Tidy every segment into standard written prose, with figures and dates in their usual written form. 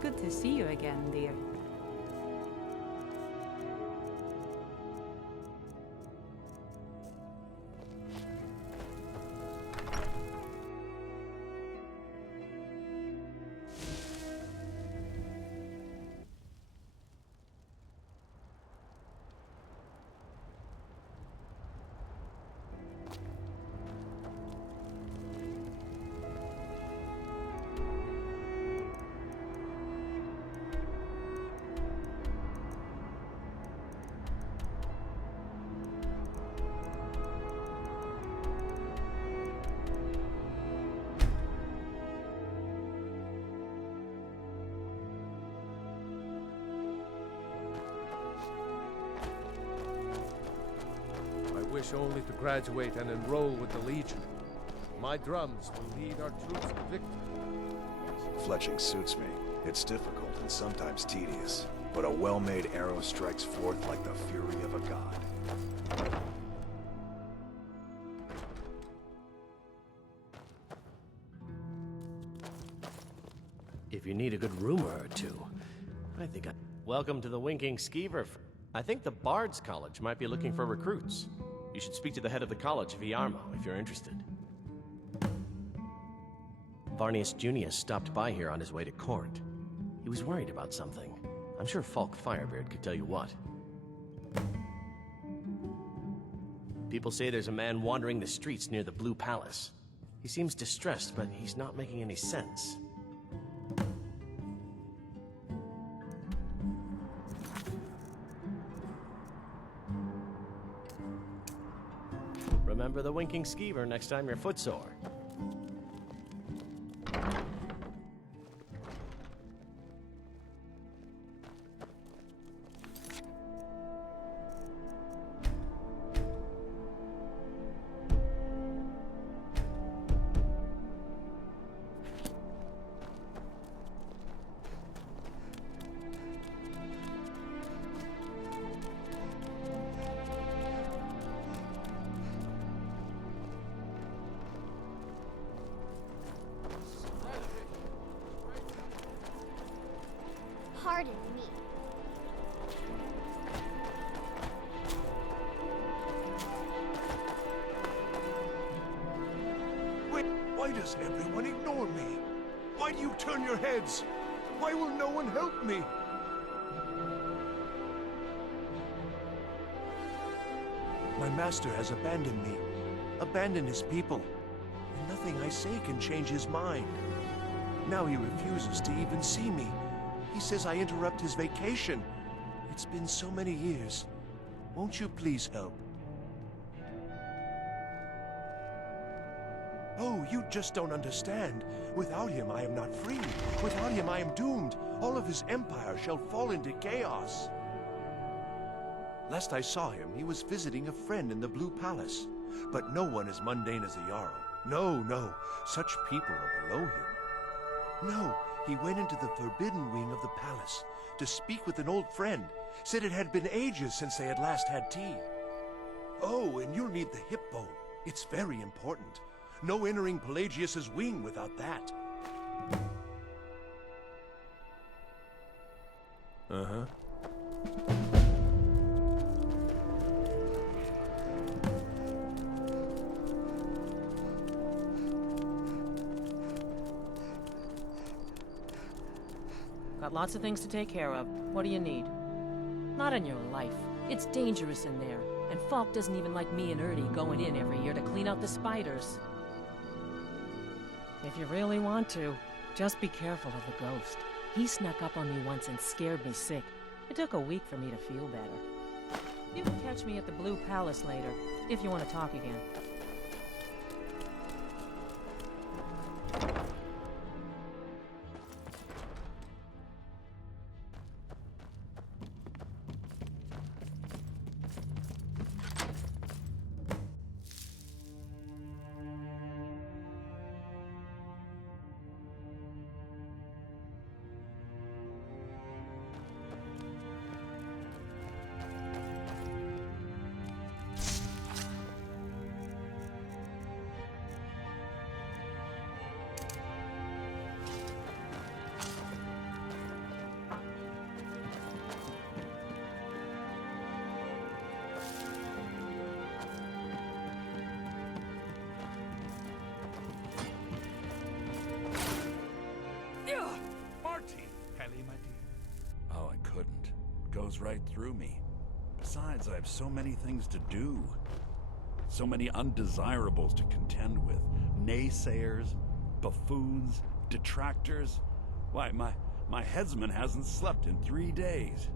good to see you again, dear. I wish only to graduate and enroll with the Legion. My drums will lead our troops to victory. Fletching suits me. It's difficult and sometimes tedious, but a well-made arrow strikes forth like the fury of a god. If you need a good rumor or two, I think I... Welcome to the Winking Skeever. I think the Bard's College might be looking for recruits. You should speak to the head of the college, Viarmo, if you're interested. Varnius Junius stopped by here on his way to court. He was worried about something. I'm sure Falk Firebeard could tell you what. People say there's a man wandering the streets near the Blue Palace. He seems distressed, but he's not making any sense. Remember the Winking Skeever next time you're footsore. Pardon me. Wait, why does everyone ignore me? Why do you turn your heads? Why will no one help me? My master has abandoned me, abandoned his people, and nothing I say can change his mind. Now he refuses to even see me. He says I interrupt his vacation. It's been so many years. Won't you please help? Oh, you just don't understand. Without him, I am not free. Without him, I am doomed. All of his empire shall fall into chaos. Last I saw him, he was visiting a friend in the Blue Palace. But no one as mundane as a Jarl. No, no. Such people are below him. No. He went into the forbidden wing of the palace to speak with an old friend. Said it had been ages since they had last had tea. Oh, and you'll need the hip bone. It's very important. No entering Pelagius's wing without that. Uh-huh. Got lots of things to take care of. What do you need? Not in your life. It's dangerous in there. And Falk doesn't even like me and Ernie going in every year to clean out the spiders. If you really want to, just be careful of the ghost. He snuck up on me once and scared me sick. It took a week for me to feel better. You can catch me at the Blue Palace later, if you want to talk again. goes right through me. Besides, I have so many things to do. So many undesirables to contend with. Naysayers, buffoons, detractors. Why, my headsman hasn't slept in 3 days.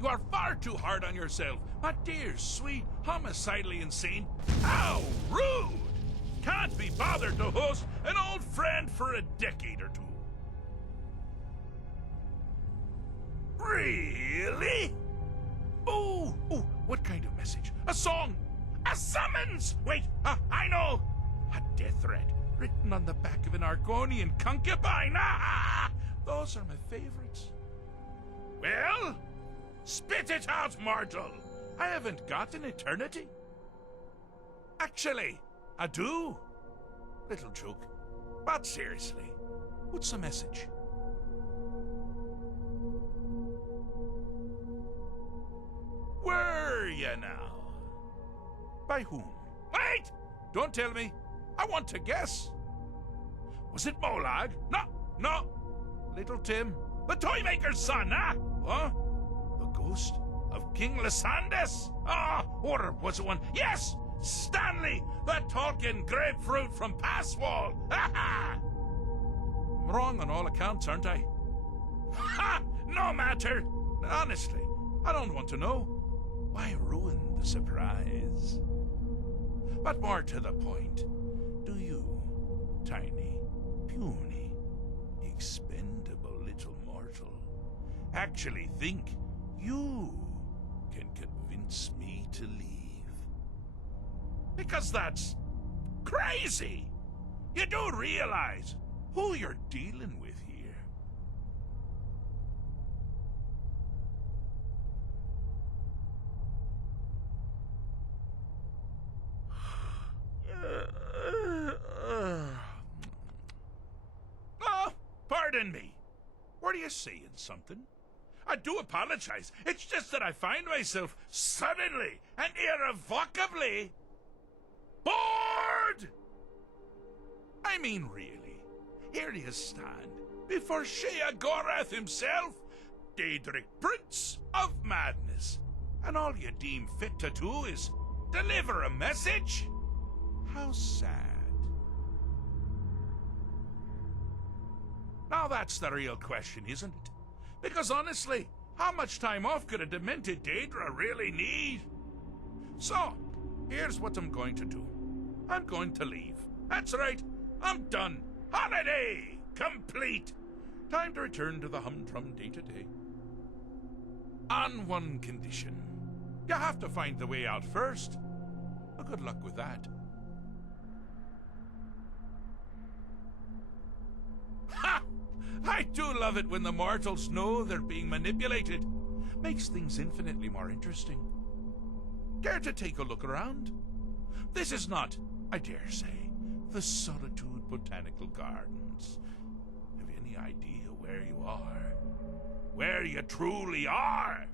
You are far too hard on yourself, my dear, sweet, homicidally insane. How rude! Can't be bothered to host an old friend for a decade or two. Really? Oh, what kind of message? A song? A summons? Wait, I know! A death threat written on the back of an Argonian concubine. Those are my favorites. Well, spit it out, mortal. I haven't got an eternity. Actually, I do. Little joke. But seriously, what's the message? Were you now? By whom? Wait! Don't tell me. I want to guess. Was it Molag? No. Little Tim. The Toymaker's son, huh? Huh? The ghost of King Lysandes? Or was it one? Yes! Stanley, the talking grapefruit from Passwall. I'm wrong on all accounts, aren't I? Ha! No matter. Honestly, I don't want to know. Why ruin the surprise? But more to the point, do you, tiny, puny, expendable little mortal, actually think you can convince me to leave? Because that's crazy! You do realize who you're dealing with here. Pardon me. Were you saying something? I do apologize. It's just that I find myself suddenly and irrevocably bored! I mean, really. Here you stand before Sheogorath himself, Daedric Prince of Madness, and all you deem fit to do is deliver a message? How sad. Now that's the real question, isn't it? Because honestly, how much time off could a demented Daedra really need? So, here's what I'm going to do. I'm going to leave. That's right, I'm done. Holiday complete. Time to return to the humdrum day-to-day. On one condition. You have to find the way out first. Well, good luck with that. Ha! I do love it when the mortals know they're being manipulated. Makes things infinitely more interesting. Care to take a look around? This is not, I dare say, the Solitude Botanical Gardens. Have you any idea where you are? Where you truly are?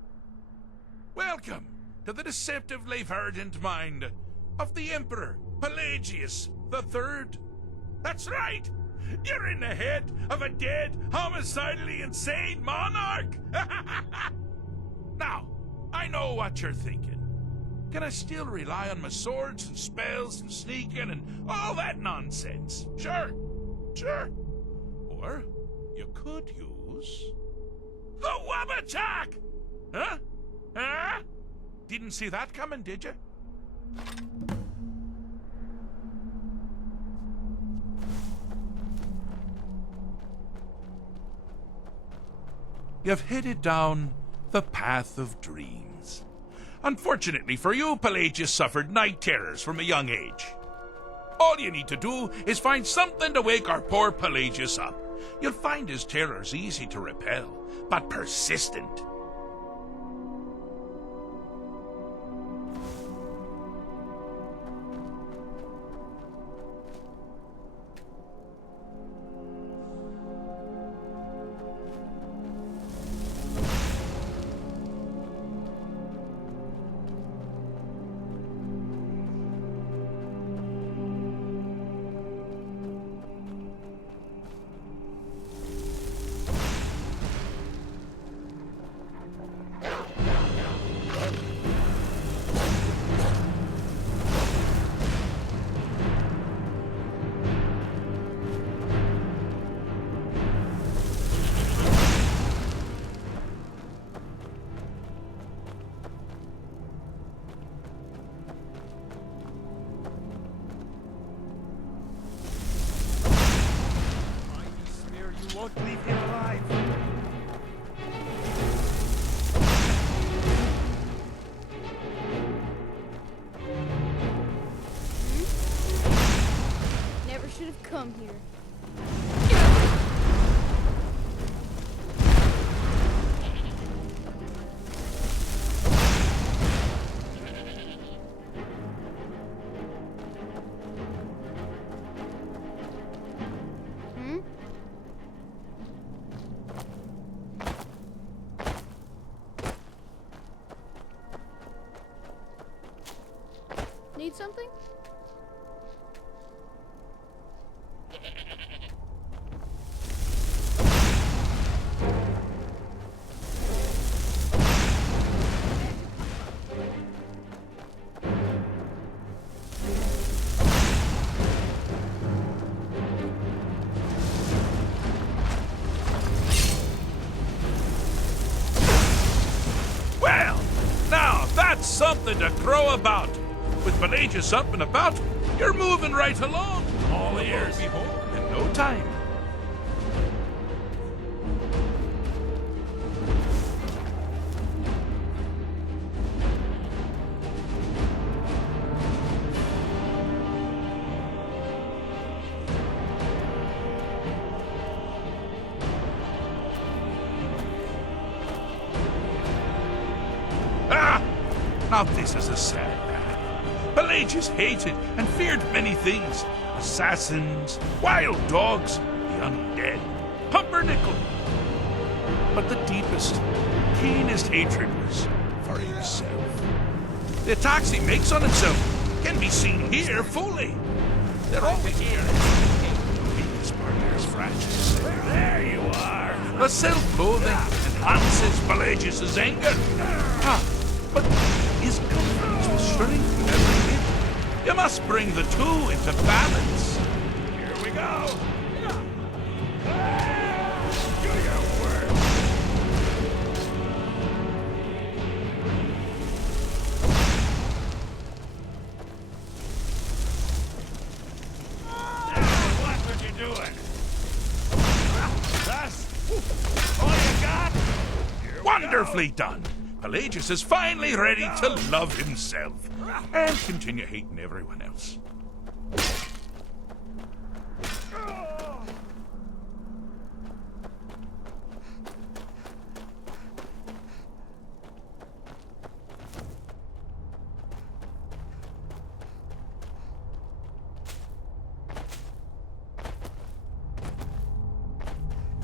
Welcome to the deceptively verdant mind of the Emperor Pelagius III. That's right! You're in the head of a dead, homicidally insane monarch! Now, I know what you're thinking. Can I still rely on my swords and spells and sneaking and all that nonsense? Sure. Or you could use the Wabachak! Huh? Didn't see that coming, did you? You've headed down the path of dreams. Unfortunately for you, Pelagius suffered night terrors from a young age. All you need to do is find something to wake our poor Pelagius up. You'll find his terrors easy to repel, but persistent. come here. Need something? Well, now that's something to crow about. With Pelagius up and about, you're moving right along. All ears. We'll be home in no time. Ah! Now this is a sad man. Pelagius hated and feared many things. Assassins, wild dogs, the undead, pumpernickel. But the deepest, keenest hatred was for himself. The attacks he makes on himself can be seen here fully. They're always here. This part is fragile. There you are. The self-loathing enhances Pelagius' anger. But his confidence will shrink with every hit. You must bring the two into balance. Here we go. Do your work. What are you doing? That's all you got? Wonderfully done. Pelagius is finally ready to love himself and continue hating everyone else.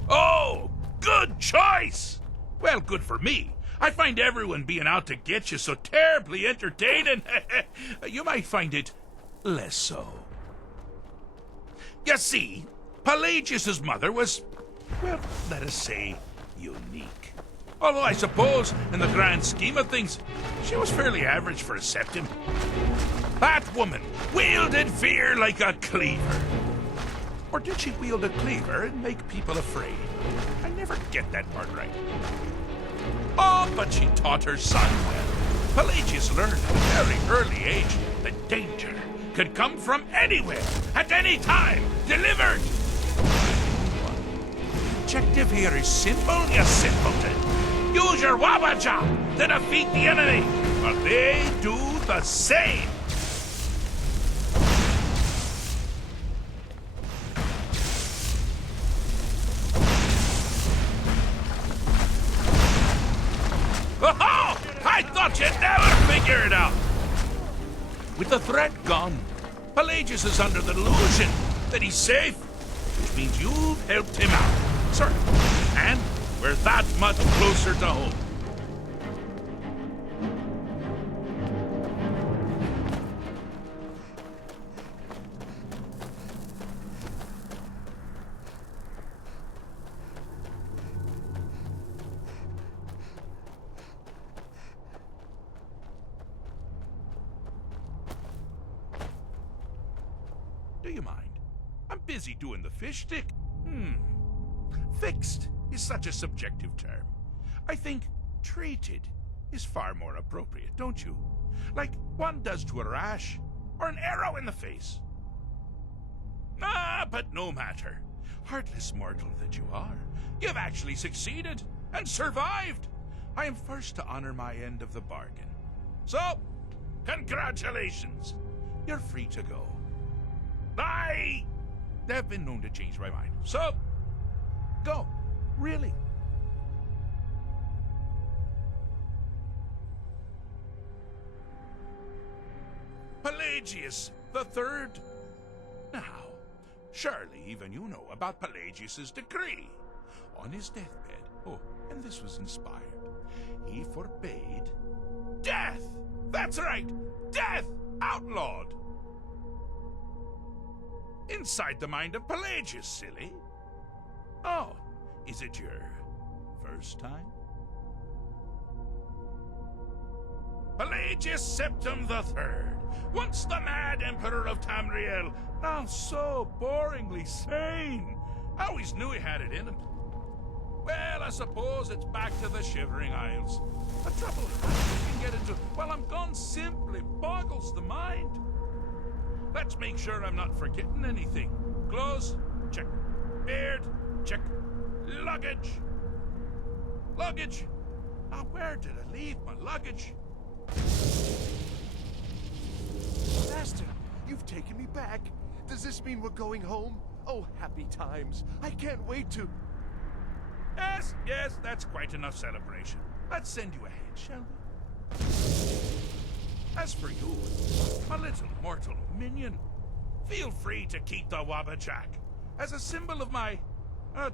Oh, good choice! Well, good for me. I find everyone being out to get you so terribly entertaining. You might find it less so. You see, Pelagius' mother was, well, let us say, unique. Although I suppose, in the grand scheme of things, she was fairly average for a septim. That woman wielded fear like a cleaver. Or did she wield a cleaver and make people afraid? I never get that part right. Oh, but she taught her son well. Pelagius learned at a very early age that danger could come from anywhere, at any time, delivered. The objective here is simple, you simpleton. Use your Wabaja to defeat the enemy, but they do the same. Oh, I thought you'd never figure it out! With the threat gone, Pelagius is under the delusion that he's safe, which means you've helped him out. Sir, and we're that much closer to home. Do you mind? I'm busy doing the fish stick. Fixed is such a subjective term. I think treated is far more appropriate, don't you? Like one does to a rash or an arrow in the face. Ah, but no matter. Heartless mortal that you are, you've actually succeeded and survived. I am first to honor my end of the bargain. So, congratulations. You're free to go. I They've been known to change my mind. So, go. Really. Pelagius the Third. Now, surely even you know about Pelagius's decree. On his deathbed, oh, and this was inspired, he forbade death! That's right! Death! Outlawed! Inside the mind of Pelagius, silly. Oh, is it your first time? Pelagius Septim the Third, once the mad emperor of Tamriel, now so boringly sane. I always knew he had it in him. Well, I suppose it's back to the Shivering Isles. The trouble how you can get into while I'm gone simply boggles the mind. Let's make sure I'm not forgetting anything. Clothes, check. Beard, check. Luggage. Luggage. Now, where did I leave my luggage? Master, you've taken me back. Does this mean we're going home? Oh, happy times. I can't wait to... Yes, yes, that's quite enough celebration. Let's send you ahead, shall we? As for you, my little mortal minion, feel free to keep the Wabbajack as a symbol of my...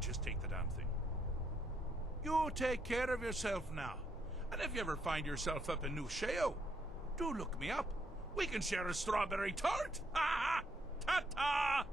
just take the damn thing. You take care of yourself now. And if you ever find yourself up in New Sheo, do look me up. We can share a strawberry tart. Ha ha! Ta-ta!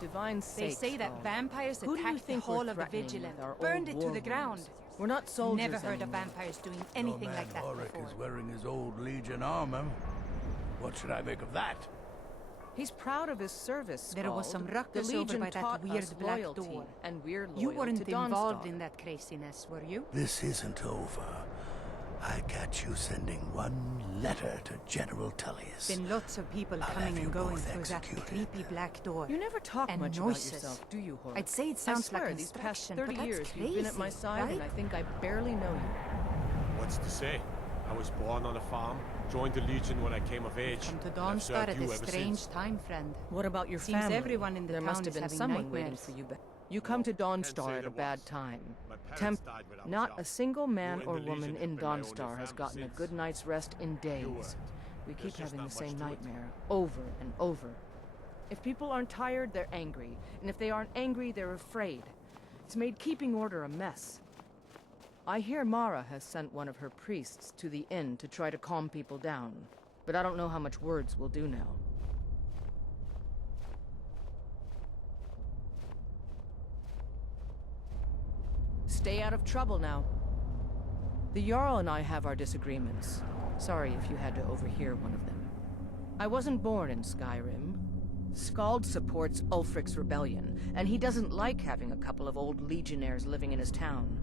Divine They sakes, say that Rome. vampires Who do you attacked the think Hall we're of the threatening Vigilant, with our burned old it to war the ground. wounds? We're not soldiers Never heard of anymore. vampires doing anything like that Ulrich before. is wearing his old Legion armor. What should I make of that? He's proud of his service, There was Scald. some ruckus the over Legion by that taught weird us black loyalty, door. and we're loyal You weren't to involved Dawnstar. in that craziness, were you? This isn't over. I catch you sending one letter to General Tullius. Been lots of people I'll coming have you and going both through that executed. creepy black door. You never talk And much noises. about yourself, do you, Horace? I'd say it I sounds swear, like these past construction, 30 but years that's crazy, you've been at my side, right? and I think I barely know you. What's to say? I was born on a farm, joined the Legion when I came of age. Come to and I've Dawnstar served at you a ever strange since. time, friend. What about your Seems family? everyone in the there town must have is been having someone waiting nightmares. for you. You come to can't say Dawnstar at there a bad was. time. My parents died when I was Not young. a single man You or and the woman Legion in have been my only Dawnstar has family gotten a since. good night's rest in days. weren't. We There's keep just having not the same much to it. nightmare over and over. If people aren't tired, they're angry. And if they aren't angry, they're afraid. It's made keeping order a mess. I hear Mara has sent one of her priests to the inn to try to calm people down. But I don't know how much words will do now. Stay out of trouble now. The Jarl and I have our disagreements. Sorry if you had to overhear one of them. I wasn't born in Skyrim. Skald supports Ulfric's rebellion, and he doesn't like having a couple of old legionnaires living in his town.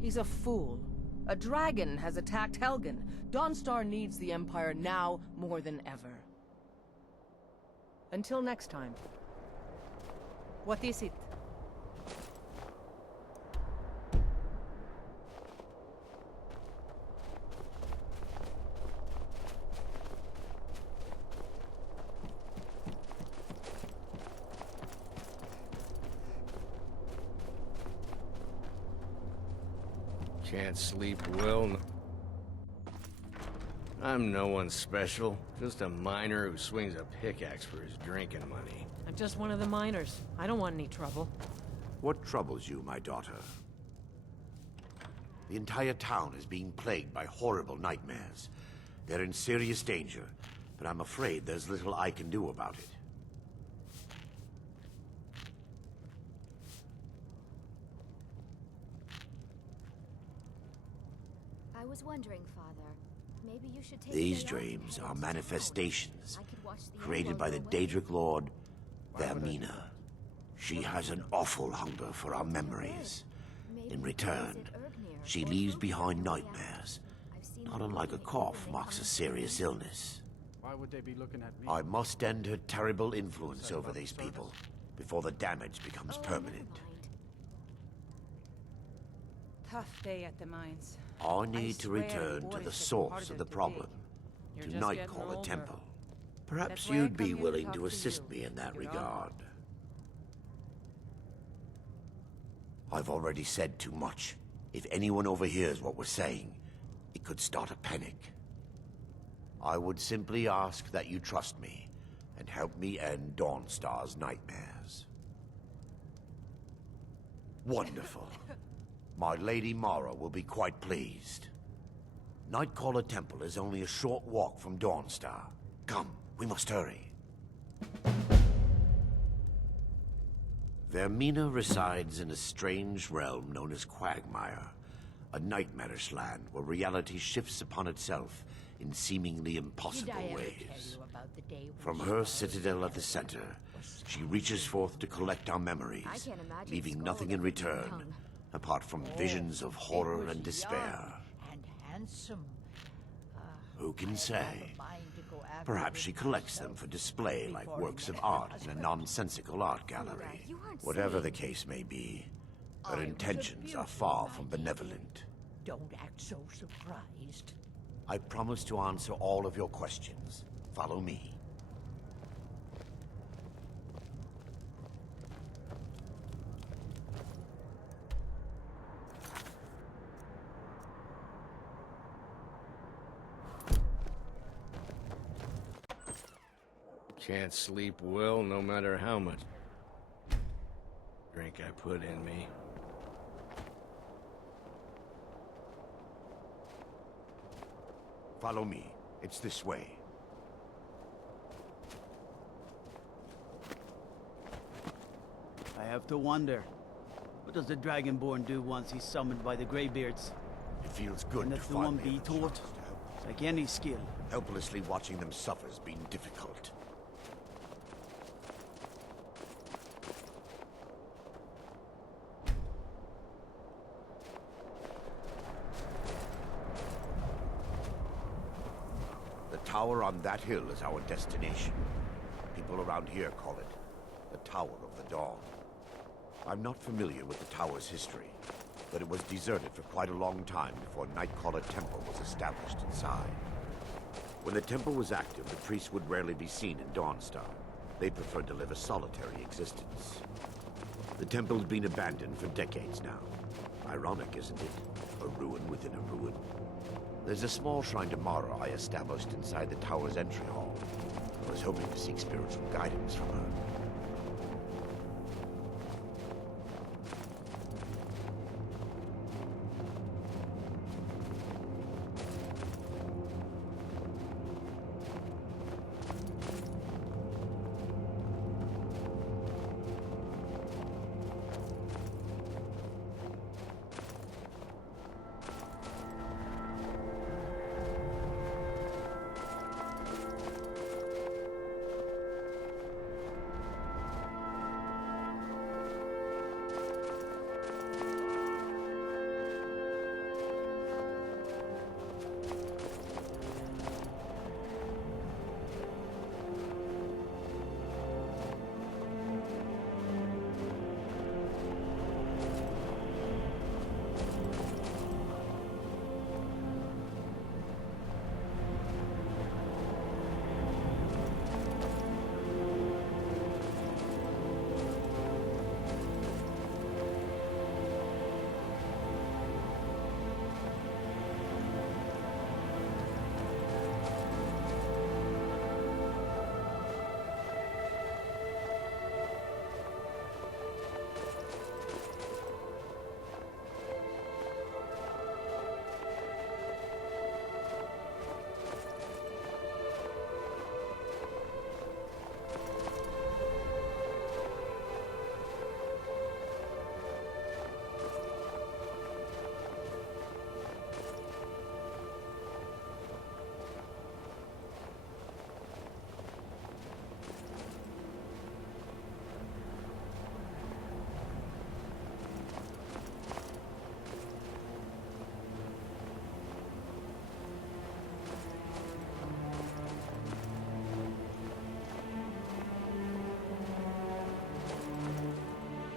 He's a fool. A dragon has attacked Helgen. Dawnstar needs the Empire now more than ever. Until next time. What is it? Can't sleep well. I'm no one special. Just a miner who swings a pickaxe for his drinking money. I'm just one of the miners. I don't want any trouble. What troubles you, my daughter? The entire town is being plagued by horrible nightmares. They're in serious danger, but I'm afraid there's little I can do about it. I was wondering, Father. Maybe you should take These a day off dreams and are head to manifestations town. I could watch the created by the Emperor away. Daedric Lord, Vermina. She has an awful hunger for our memories. Maybe In you return, visit Ergnir she or leaves Rupert. behind nightmares. I've seen Not her unlike a looking at cough you when they marks come a to serious town. illness. Why would they be looking at me? I must end her terrible influence over these people before the damage becomes Oh, permanent. never mind. Tough day at the mines. I need to swear return war to is the getting source harder of the to problem, You're to just getting Nightcaller older. Temple. Perhaps That's why I you'd be come here to willing talk to to assist you. me in that You're regard. I've already said too much. If anyone overhears what we're saying, it could start a panic. I would simply ask that you trust me and help me end Dawnstar's nightmares. Wonderful. My Lady Mara will be quite pleased. Nightcaller Temple is only a short walk from Dawnstar. Come, we must hurry. Vermina resides in a strange realm known as Quagmire, a nightmarish land where reality shifts upon itself in seemingly impossible ways. From her citadel at the center, she reaches forth to collect our memories, I can't imagine leaving Skull nothing in having a return, tongue. apart from visions of horror and despair. And handsome. Who can say? Perhaps she collects them for display like works of art in a nonsensical art gallery. You aren't Whatever the saying- case may be, her intentions are far from benevolent. Don't act so surprised. I promise to answer all of your questions. Follow me. Can't sleep well no matter how much drink I put in me. Follow me. It's this way. I have to wonder. What does the Dragonborn do once he's summoned by the Greybeards? It feels good Can to that one finally be have a taught? chance to help. Like any skill. Helplessly watching them suffer has been difficult. The tower on that hill is our destination. People around here call it the Tower of the Dawn. I'm not familiar with the tower's history, but it was deserted for quite a long time before Nightcaller Temple was established inside. When the temple was active, the priests would rarely be seen in Dawnstar. They preferred to live a solitary existence. The temple's been abandoned for decades now. Ironic, isn't it? A ruin within a ruin. There's a small shrine to Mara I established inside the tower's entry hall. I was hoping to seek spiritual guidance from her.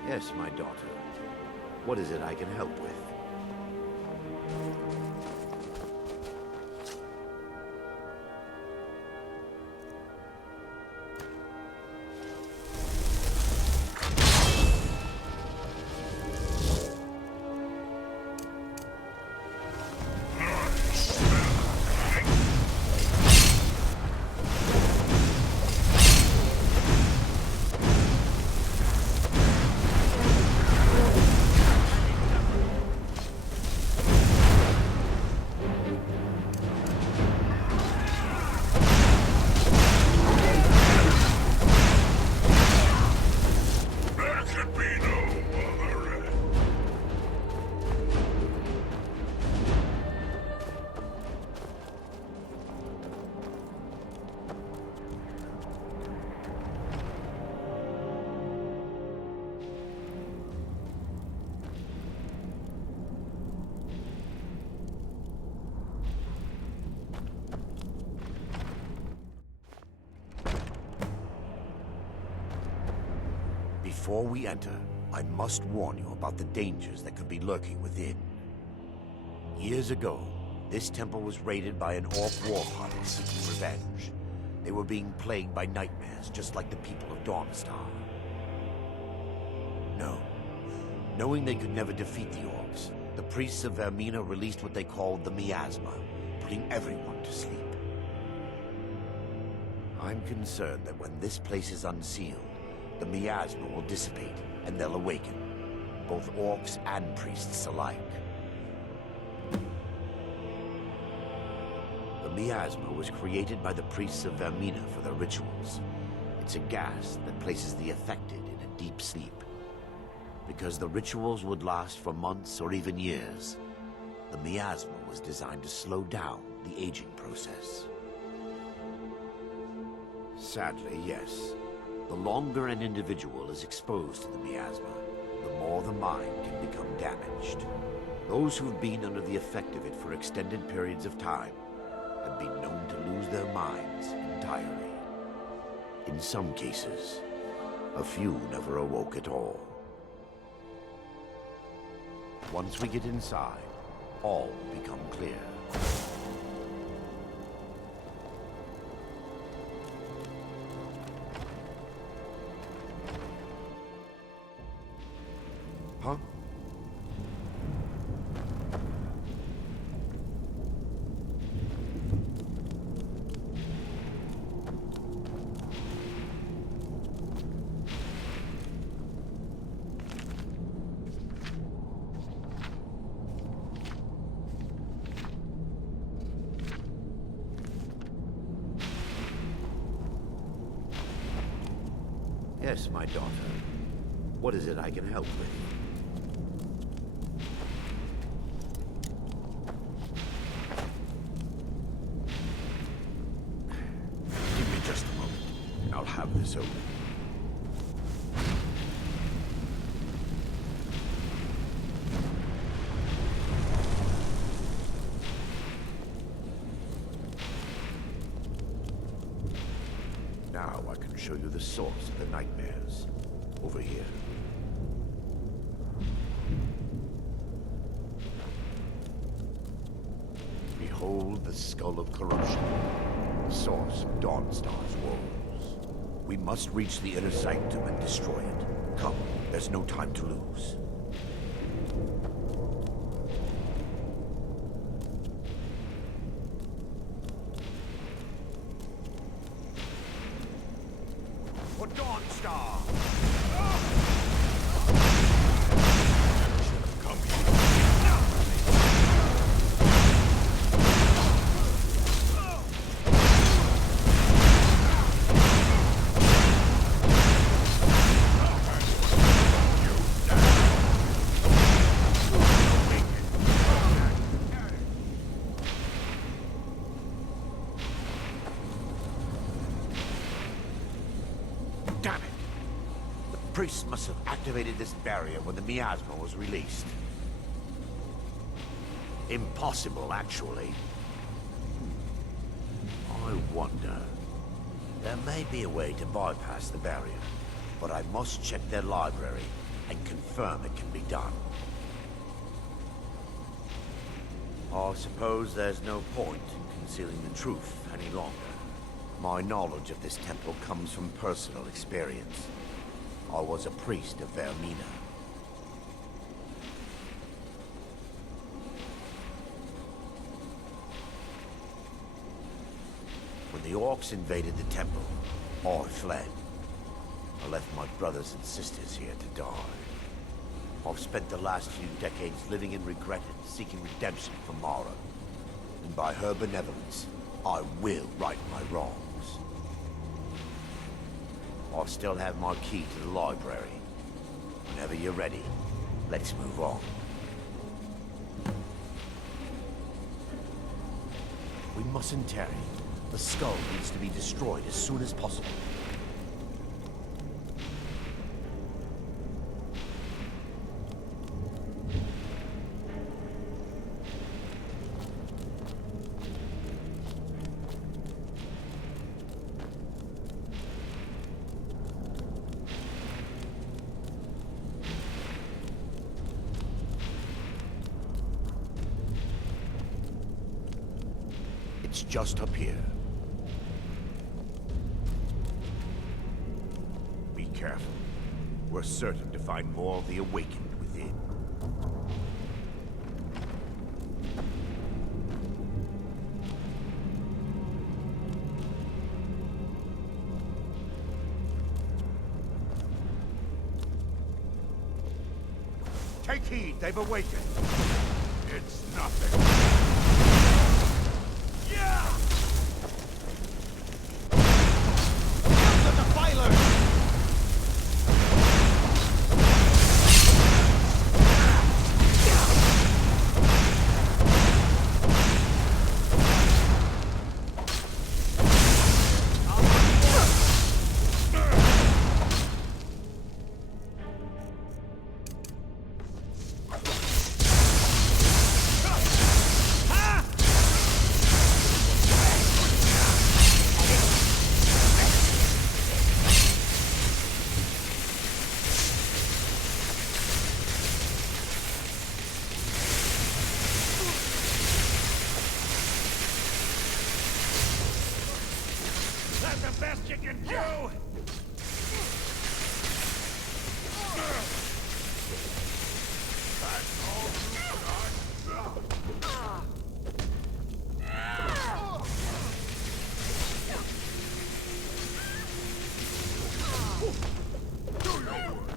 Yes, my daughter. What is it I can help with? Before we enter, I must warn you about the dangers that could be lurking within. Years ago, this temple was raided by an orc war party seeking revenge. They were being plagued by nightmares, just like the people of Dawnstar. No. Knowing they could never defeat the orcs, the priests of Vermina released what they called the miasma, putting everyone to sleep. I'm concerned that when this place is unsealed, the miasma will dissipate, and they'll awaken, both orcs and priests alike. The miasma was created by the priests of Vermina for their rituals. It's a gas that places the affected in a deep sleep. Because the rituals would last for months or even years, the miasma was designed to slow down the aging process. Sadly, yes. The longer an individual is exposed to the miasma, the more the mind can become damaged. Those who've been under the effect of it for extended periods of time have been known to lose their minds entirely. In some cases, a few never awoke at all. Once we get inside, all will become clear. Huh? Yes, my daughter. What is it I can help with? Give me just a moment, and I'll have this open. Now I can show you the source of the nightmares. Over here. Behold the skull of corruption, the source of Dawnstar's woes. We must reach the inner sanctum and destroy it. Come, there's no time to lose. For Dawnstar! Come here. Damn it! The priest must have activated this barrier when the miasma was released. Impossible, actually. I wonder. There may be a way to bypass the barrier, but I must check their library and confirm it can be done. I suppose there's no point in concealing the truth any longer. My knowledge of this temple comes from personal experience. I was a priest of Vermina. When the orcs invaded the temple, I fled. I left my brothers and sisters here to die. I've spent the last few decades living in regret and seeking redemption from Mara. And by her benevolence, I will right my wrongs. I still have my key to the library. Whenever you're ready, let's move on. We mustn't tarry. The skull needs to be destroyed as soon as possible. It's just up here. Be careful. We're certain to find more of the awakened within. Take heed, they've awakened. It's nothing. Yeah! The defilers! That's the best you can do! That's all you've got? Do your worst!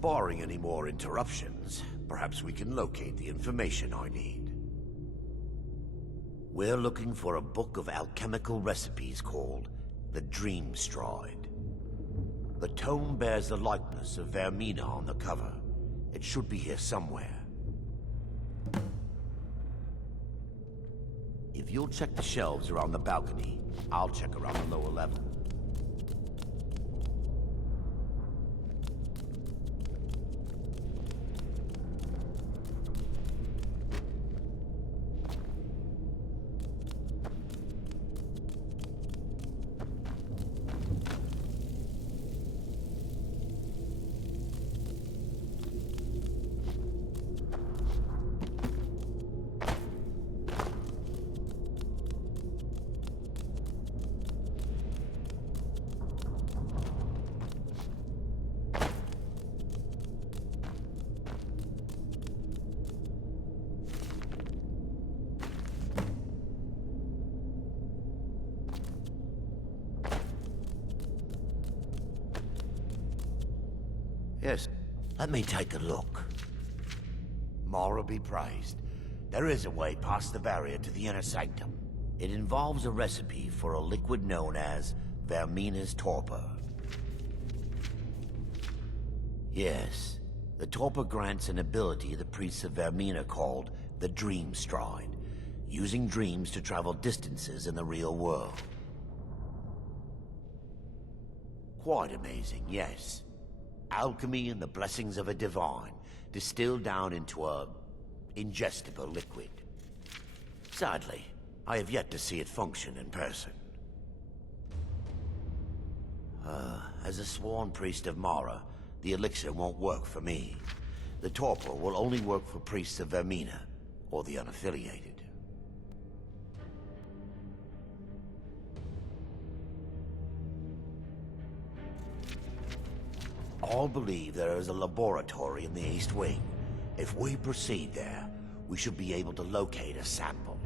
Barring any more interruptions, perhaps we can locate the information I need. We're looking for a book of alchemical recipes called the Dream Stride. The tome bears the likeness of Vermina on the cover. It should be here somewhere. If you'll check the shelves around the balcony, I'll check around the lower level. Yes, let me take a look. Mara be praised. There is a way past the barrier to the inner sanctum. It involves a recipe for a liquid known as Vermina's torpor. Yes, the torpor grants an ability the priests of Vermina called the Dream Stride, using dreams to travel distances in the real world. Quite amazing, yes. Alchemy and the blessings of a divine, distilled down into a ingestible liquid. Sadly, I have yet to see it function in person. As a sworn priest of Mara, the elixir won't work for me. The torpor will only work for priests of Vermina, or the unaffiliated. All believe there is a laboratory in the East Wing. If we proceed there, we should be able to locate a sample.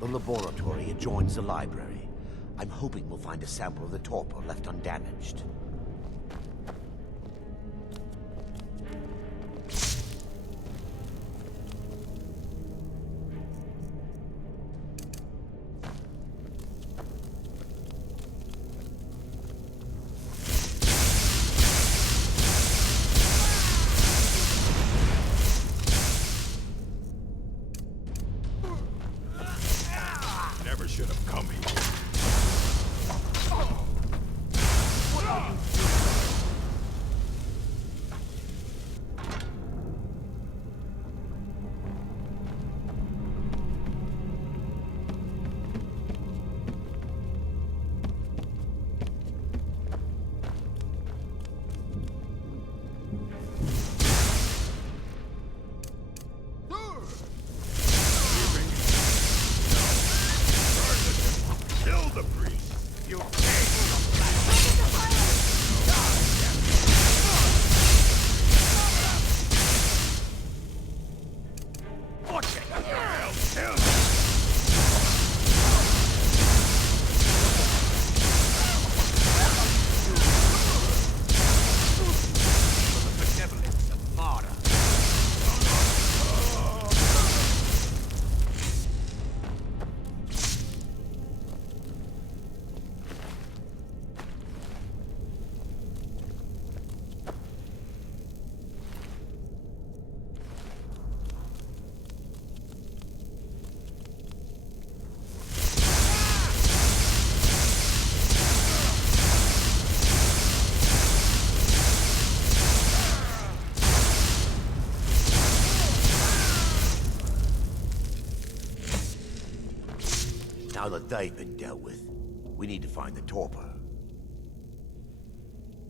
The laboratory adjoins the library. I'm hoping we'll find a sample of the torpor left undamaged. Never should have come here. Now that they've been dealt with, we need to find the torpor.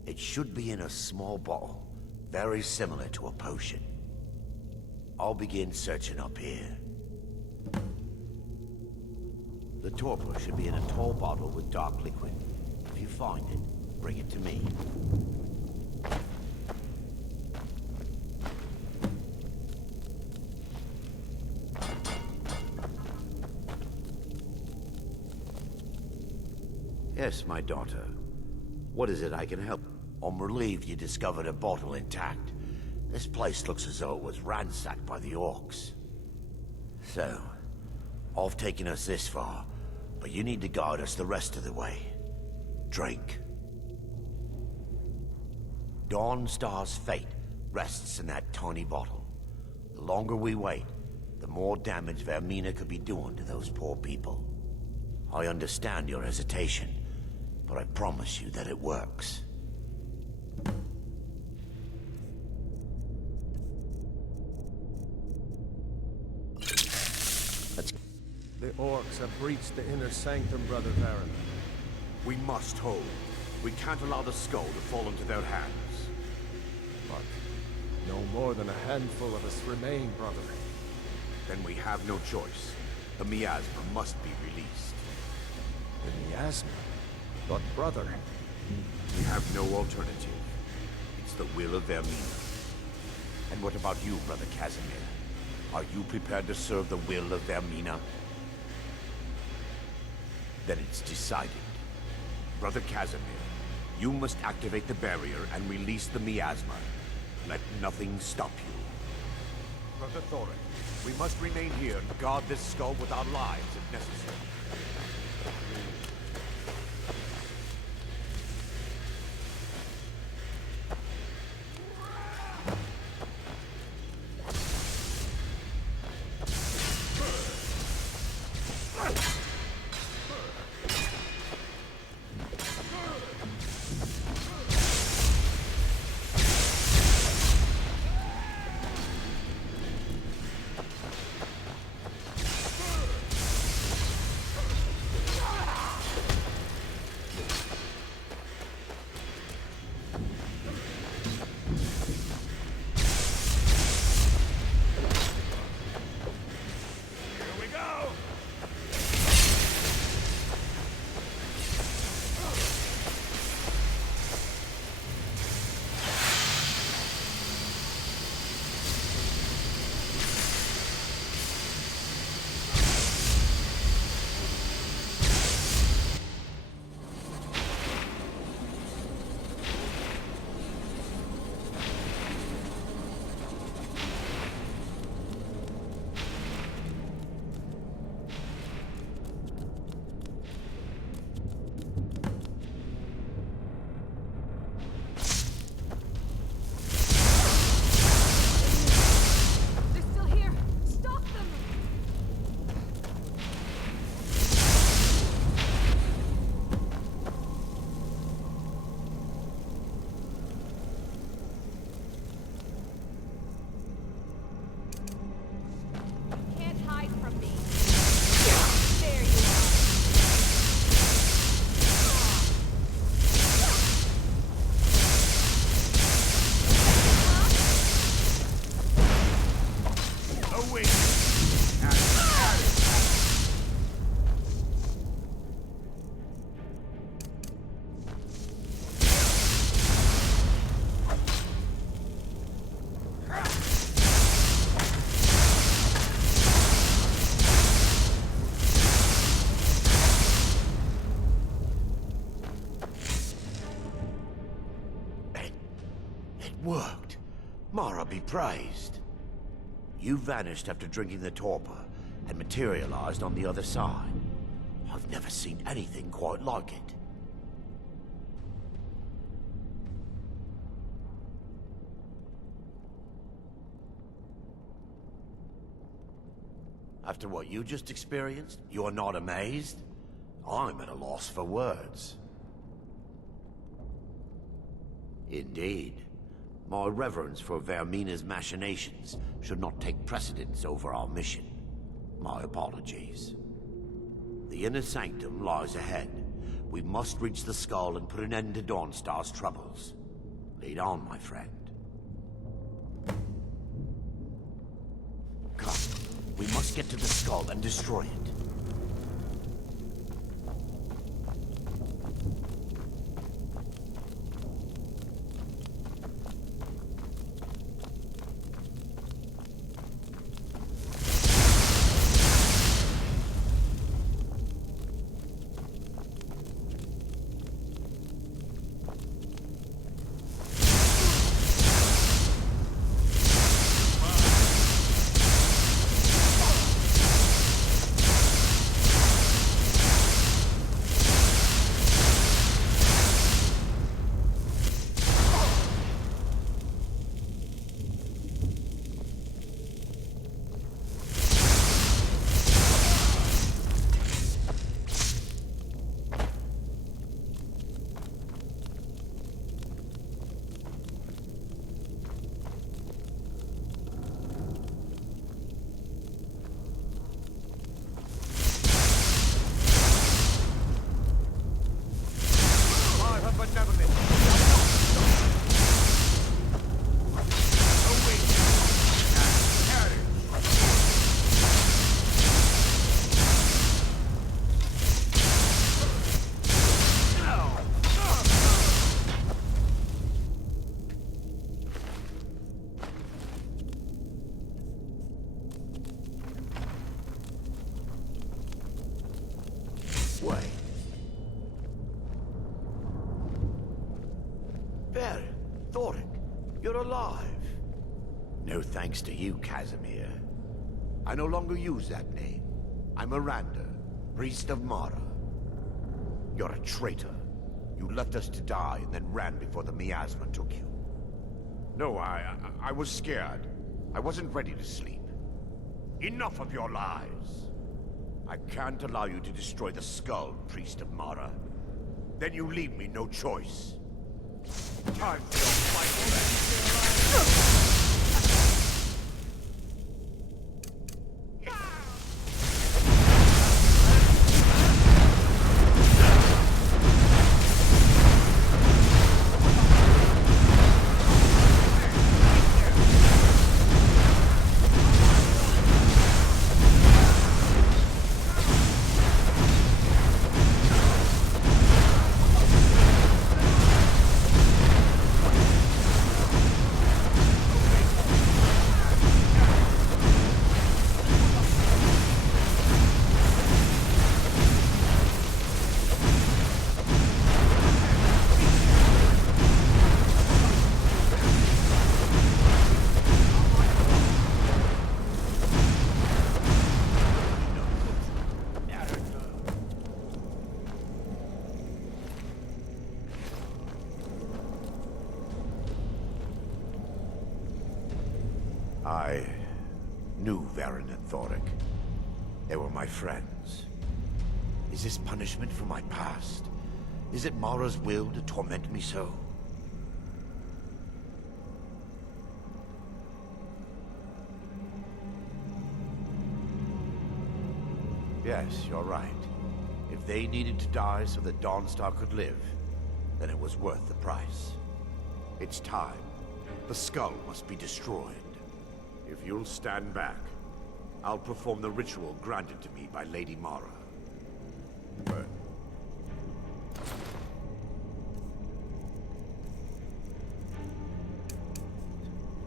It should be in a small bottle, very similar to a potion. I'll begin searching up here. The torpor should be in a tall bottle with dark liquid. If you find it, bring it to me. Yes, my daughter. What is it I can help? I'm relieved you discovered a bottle intact. This place looks as though it was ransacked by the orcs. So, I've taken us this far, but you need to guide us the rest of the way. Drink. Dawnstar's fate rests in that tiny bottle. The longer we wait, the more damage Vermina could be doing to those poor people. I understand your hesitation, but I promise you that it works. The orcs have breached the inner sanctum, Brother Varen. We must hold. We can't allow the skull to fall into their hands. But no more than a handful of us remain, brother. Then we have no choice. The miasma must be released. The miasma? But brother... We have no alternative. It's the will of Vermina. And what about you, Brother Casimir? Are you prepared to serve the will of Vermina? Then it's decided. Brother Casimir, you must activate the barrier and release the miasma. Let nothing stop you. Brother Thorin, we must remain here and guard this skull with our lives if necessary. Worked. Mara be praised. You vanished after drinking the torpor and materialized on the other side. I've never seen anything quite like it. After what you just experienced, you're not amazed? I'm at a loss for words. Indeed. My reverence for Vermina's machinations should not take precedence over our mission. My apologies. The inner sanctum lies ahead. We must reach the skull and put an end to Dawnstar's troubles. Lead on, my friend. Come. We must get to the skull and destroy it. alive. No thanks to you, Casimir. I no longer use that name. I'm Miranda, priest of Mara. You're a traitor. You left us to die and then ran before the miasma took you. No, I was scared. I wasn't ready to sleep. Enough of your lies. I can't allow you to destroy the skull, priest of Mara. Then you leave me no choice. Time for your final end. I knew Varen and Thoric. They were my friends. Is this punishment for my past? Is it Mara's will to torment me so? Yes, you're right. If they needed to die so that Dawnstar could live, then it was worth the price. It's time. The skull must be destroyed. If you'll stand back, I'll perform the ritual granted to me by Lady Mara. But...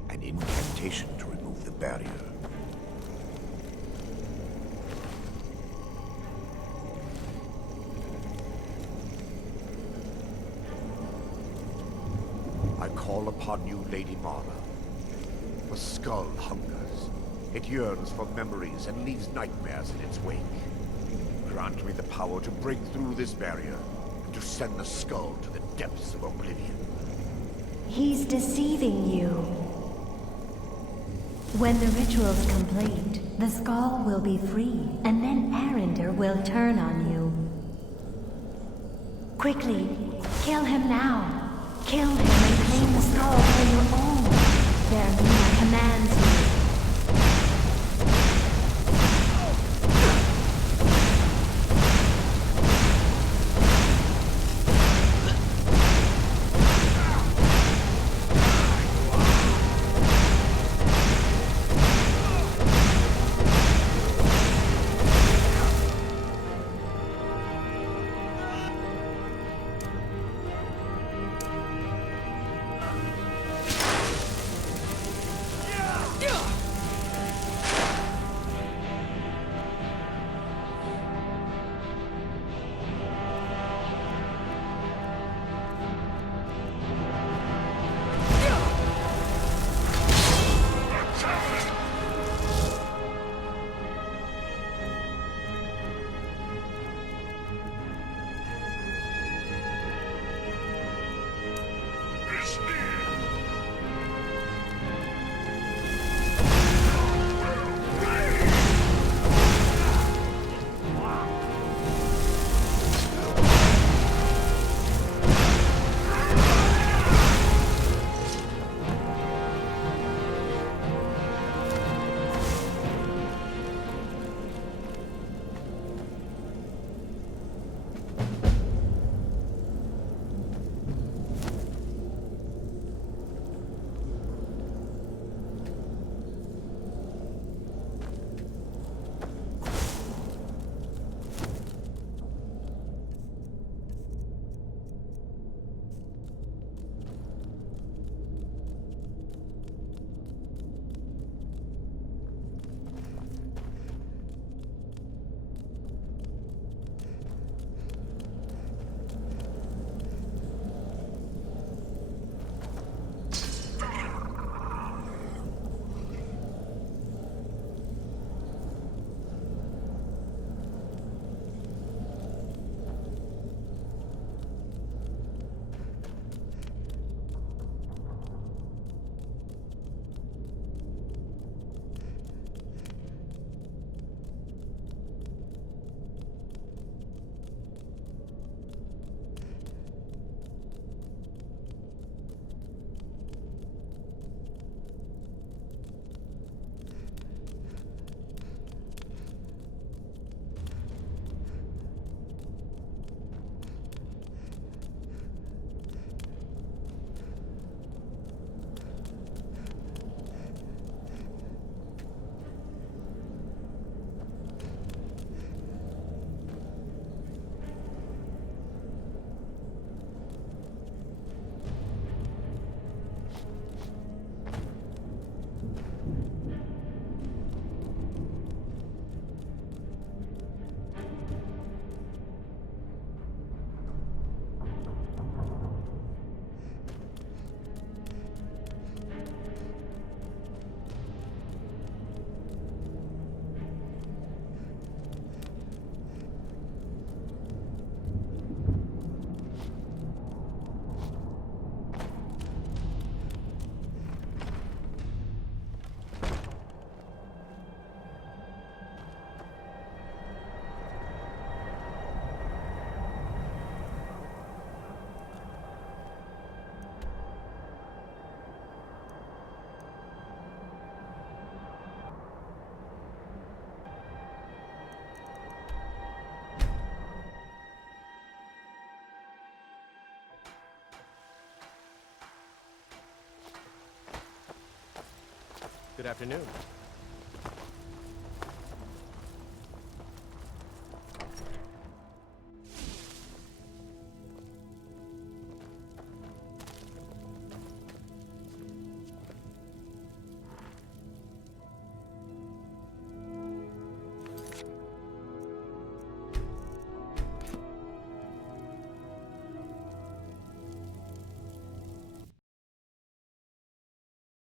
an incantation to remove the barrier. I call upon you, Lady Mara. The skull hungers. It yearns for memories and leaves nightmares in its wake. Grant me the power to break through this barrier and to send the skull to the depths of oblivion. He's deceiving you. When the ritual's complete, the skull will be free, and then Arender will turn on you. Quickly, kill him now. Kill him and claim the skull for your own. Vermina commands you. Yeah! Good afternoon.